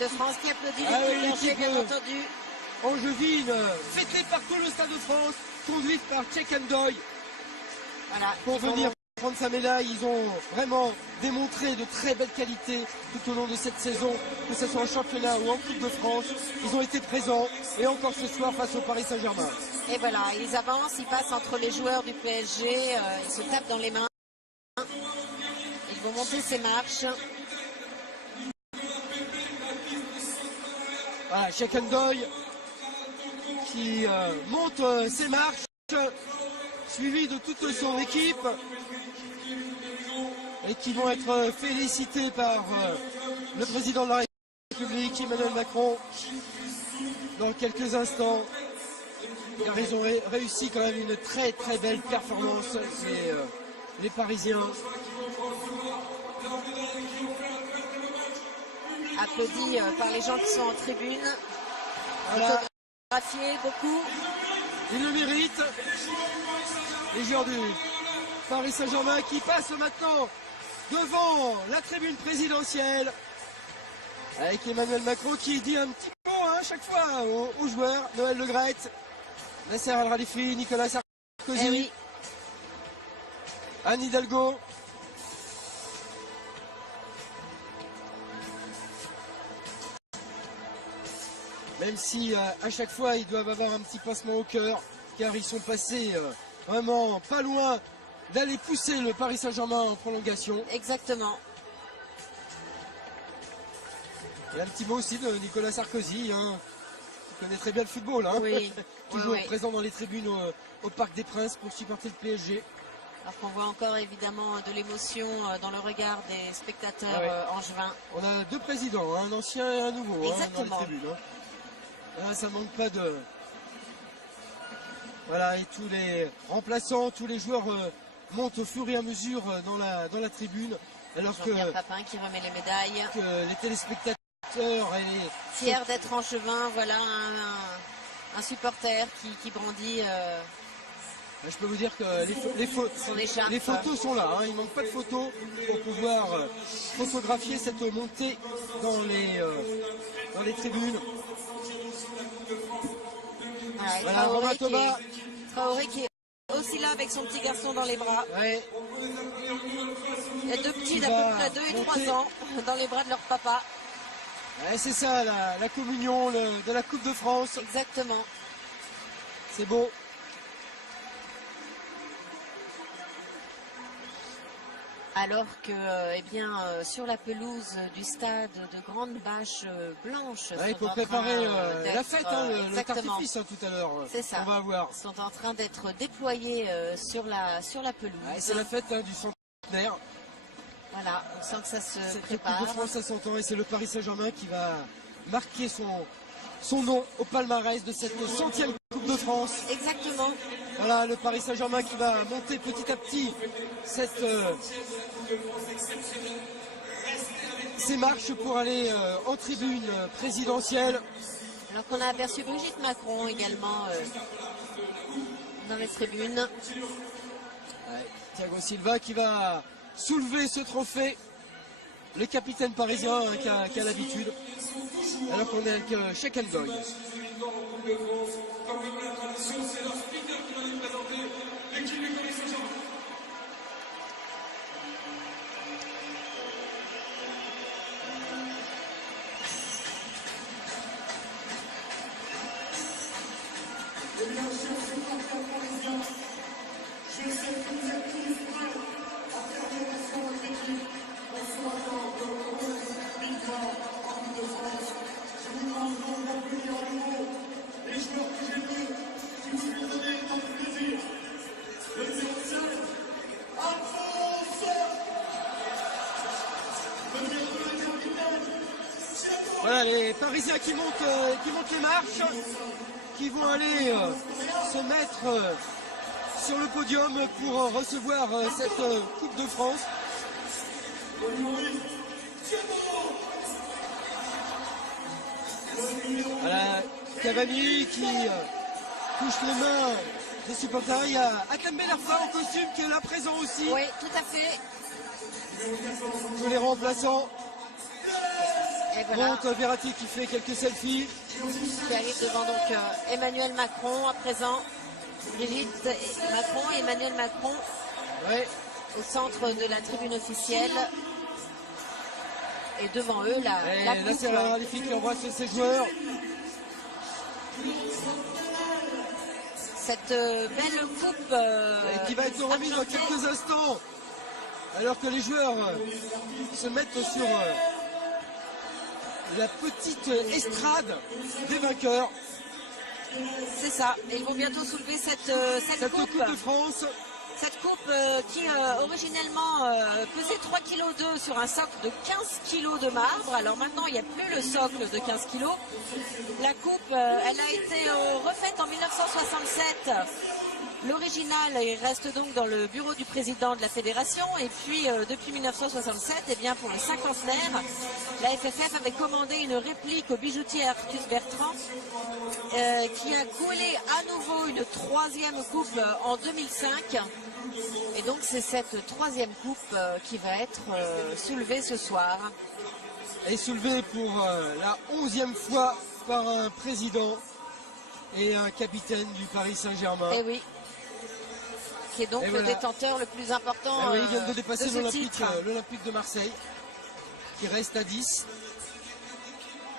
de France qui applaudit l'équipe bien entendu. Angevine, fêtée par tout le Stade de France, conduite par Cheikh Ndoye. Voilà, pour venir prendre sa médaille. Ils ont vraiment démontré de très belles qualités tout au long de cette saison, que ce soit en championnat ou en Coupe de France. Ils ont été présents et encore ce soir face au Paris Saint-Germain. Et voilà, ils avancent, ils passent entre les joueurs du PSG, ils se tapent dans les mains. Ils vont monter ces marches. Voilà, Cheikh Ndoye qui monte ses marches, suivi de toute son équipe, et qui vont être félicités par le président de la République, Emmanuel Macron, dans quelques instants, car ils ont réussi quand même une très très belle performance, les Parisiens. Applaudis par les gens qui sont en tribune. Voilà. Photographiés beaucoup. Ils le méritent. Les joueurs du Paris Saint-Germain qui passent maintenant devant la tribune présidentielle avec Emmanuel Macron qui dit un petit mot à chaque fois aux joueurs. Noël Le Graët, Nasser Al Khelaifi, Nicolas Sarkozy, oui. Anne Hidalgo. Même si à chaque fois ils doivent avoir un petit pincement au cœur, car ils sont passés vraiment pas loin d'aller pousser le Paris Saint-Germain en prolongation. Exactement. Et un petit mot aussi de Nicolas Sarkozy, hein, qui connaît très bien le football, hein. Oui. Toujours oui. présent dans les tribunes au Parc des Princes pour supporter le PSG. Alors qu'on voit encore évidemment de l'émotion dans le regard des spectateurs angevins. On a deux présidents, un ancien et un nouveau, Exactement. dans les tribunes. Là, ça manque pas de... Voilà, et tous les remplaçants, tous les joueurs montent au fur et à mesure dans la tribune. Alors que Jean-Pierre Papin qui remet les médailles. Que les téléspectateurs et les... Fiers d'être angevin, voilà un supporter qui brandit... Je peux vous dire que les photos sont là, hein. Il ne manque pas de photos pour pouvoir photographier cette montée dans les tribunes. Voilà, Romain Thomas. Traoré qui est aussi là avec son petit garçon dans les bras. Ouais. Il y a deux petits d'à peu près 2 et 3 ans dans les bras de leur papa. Ouais, c'est ça, la communion de la Coupe de France. Exactement. C'est beau. Alors que, sur la pelouse du stade, de grandes bâches blanches. Ouais, pour préparer la fête, le tartiffice tout à l'heure. C'est ça. On va voir. Sont en train d'être déployés sur la pelouse. Ouais, c'est la fête du centenaire. Voilà, on sent que ça se Cette prépare. Coupe de France à 100 ans, et c'est le Paris Saint-Germain qui va marquer son nom au palmarès de cette 100e Coupe de France. Exactement. Voilà, le Paris Saint-Germain qui va monter petit à petit ces marches pour aller en tribune présidentielle. Alors qu'on a aperçu Brigitte Macron également dans les tribunes. Ouais, Thiago Silva qui va soulever ce trophée. Le capitaine parisien qui a l'habitude. Alors qu'on est avec Cheikh Ndoye. Voilà les Parisiens qui montent les marches, qui vont aller se mettre sur le podium pour recevoir cette Coupe de France. Voilà, Cavani qui touche les mains des supporters. Il y a Hatem Ben Arfa en costume qui est là présent aussi. Oui, tout à fait. Tous les remplaçants. voilà. monte Verratti qui fait quelques selfies. Qui arrive devant donc Emmanuel Macron à présent. Brigitte Macron et Emmanuel Macron Ouais. au centre de la tribune officielle. Et devant eux, la Là, c'est coupe. magnifique qui embrasse ses joueurs. Cette belle coupe Et qui va être remise dans argentée. quelques instants. Alors que les joueurs se mettent sur la petite estrade des vainqueurs. C'est ça. Et ils vont bientôt soulever cette coupe. Coupe de France. Cette coupe qui originellement pesait 3,2 kg sur un socle de 15 kg de marbre. Alors maintenant, il n'y a plus le socle de 15 kg. La coupe, elle a été refaite en 1967. L'original reste donc dans le bureau du président de la fédération. Et puis, depuis 1967, eh bien, pour le cinquantenaire, la FFF avait commandé une réplique au bijoutier Artus Bertrand qui a collé à nouveau une troisième coupe en 2005. Et donc, c'est cette troisième coupe qui va être soulevée ce soir. Elle est soulevée pour la 11e fois par un président et un capitaine du Paris Saint-Germain. Eh oui. Qui est donc le détenteur le plus important. Eh oui, il vient de dépasser de ce titre. l'Olympique de Marseille, qui reste à 10.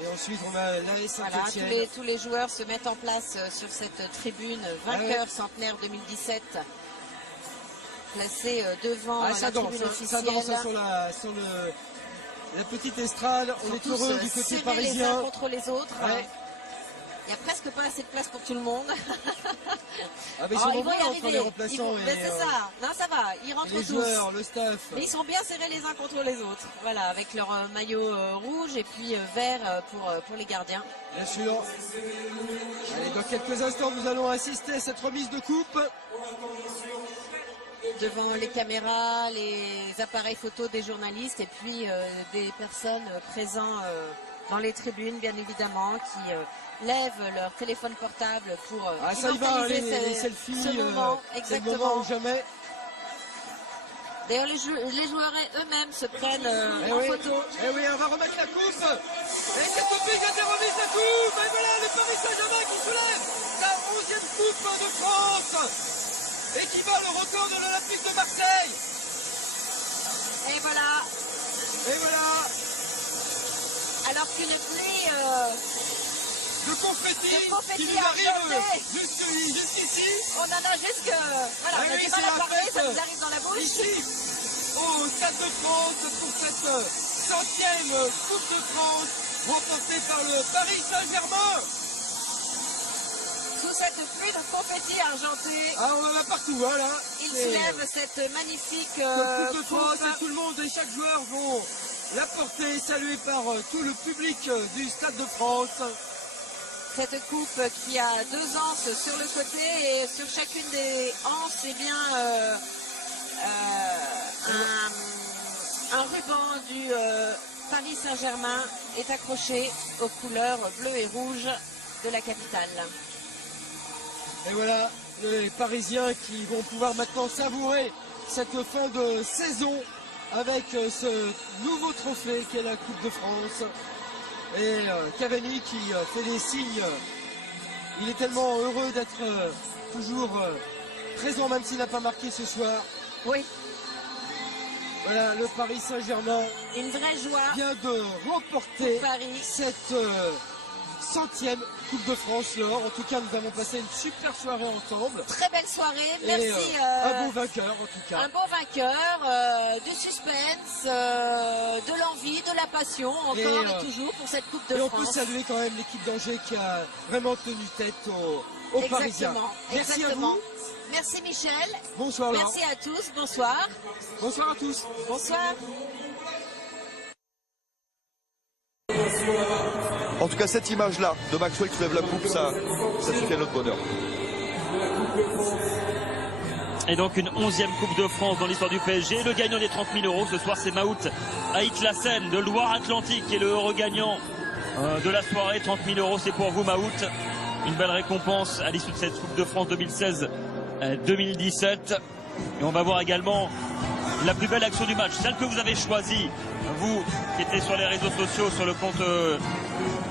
Et ensuite, on a l'AS Saint-Étienne. Voilà, tous les joueurs se mettent en place sur cette tribune. Vainqueur centenaire 2017. Placé devant la tribune officielle. Ça danse sur la petite estrade. On est heureux du côté parisien. Les uns contre les autres. Ouais. Il n'y a presque pas assez de place pour tout le monde. Ah, mais ils vont y arriver. les remplaçants. C'est ça. Non, ça va. Ils rentrent les tous. Joueurs, le staff. Mais ils sont bien serrés les uns contre les autres. Voilà, avec leur maillot rouge et puis vert pour les gardiens. Bien sûr. Allez, dans quelques instants, nous allons assister à cette remise de coupe. Devant les caméras, les appareils photos des journalistes et puis des personnes présentes dans les tribunes, bien évidemment, qui lèvent leur téléphone portable pour ça y va, les selfies, selfies, moment. c'est le moment ou jamais. D'ailleurs, les joueurs eux-mêmes se prennent en photo. Eh oui, on va remettre la coupe. Et cette coupe vient de remise la coupe. Et voilà, le Paris Saint-Germain qui soulève la 11e coupe de France. Et qui bat le record de l'Olympique de Marseille. Et voilà. Et voilà. Alors qu'une pluie de confetti qui nous arrive jusqu'ici. On en a jusque... Voilà, on a du mal à parler, ça nous arrive dans la bouche. Ici, au Stade de France, pour cette 100e Coupe de France, remportée par le Paris Saint-Germain. Sous cette pluie de confetti argenté. Ah, on en a partout, hein, là. Il soulève cette magnifique Coupe de France et tout le monde et chaque joueur vont la porter, saluée par tout le public du Stade de France. Cette coupe qui a 2 anses sur le côté et sur chacune des anses, eh bien, un ruban du Paris Saint-Germain est accroché aux couleurs bleu et rouge de la capitale. Et voilà, les Parisiens qui vont pouvoir maintenant savourer cette fin de saison avec ce nouveau trophée qu'est la Coupe de France. Et Cavani qui fait des signes. Il est tellement heureux d'être toujours présent, même s'il n'a pas marqué ce soir. Oui. Voilà, le Paris Saint-Germain. Une vraie joie. Vient de remporter cette 100e Coupe de France, Laure. En tout cas, nous avons passé une super soirée ensemble. Très belle soirée, merci. Un beau vainqueur, en tout cas. Un beau vainqueur, du suspense, de l'envie, de la passion, encore et toujours pour cette Coupe de France. Et on peut saluer quand même l'équipe d'Angers qui a vraiment tenu tête aux Parisiens. Merci à vous. Merci Michel. Bonsoir Laure. Merci à tous, bonsoir. Bonsoir à tous. Bonsoir. En tout cas, cette image-là de Maxwell qui soulève la coupe, ça suffit à notre bonheur. Et donc une 11e Coupe de France dans l'histoire du PSG. Le gagnant des 30 000 € ce soir, c'est Maout Haït Lassen de Loire-Atlantique qui est le heureux gagnant de la soirée. 30 000 €, c'est pour vous Maout. Une belle récompense à l'issue de cette Coupe de France 2016-2017. Et on va voir également la plus belle action du match, celle que vous avez choisie, vous qui étiez sur les réseaux sociaux, sur le compte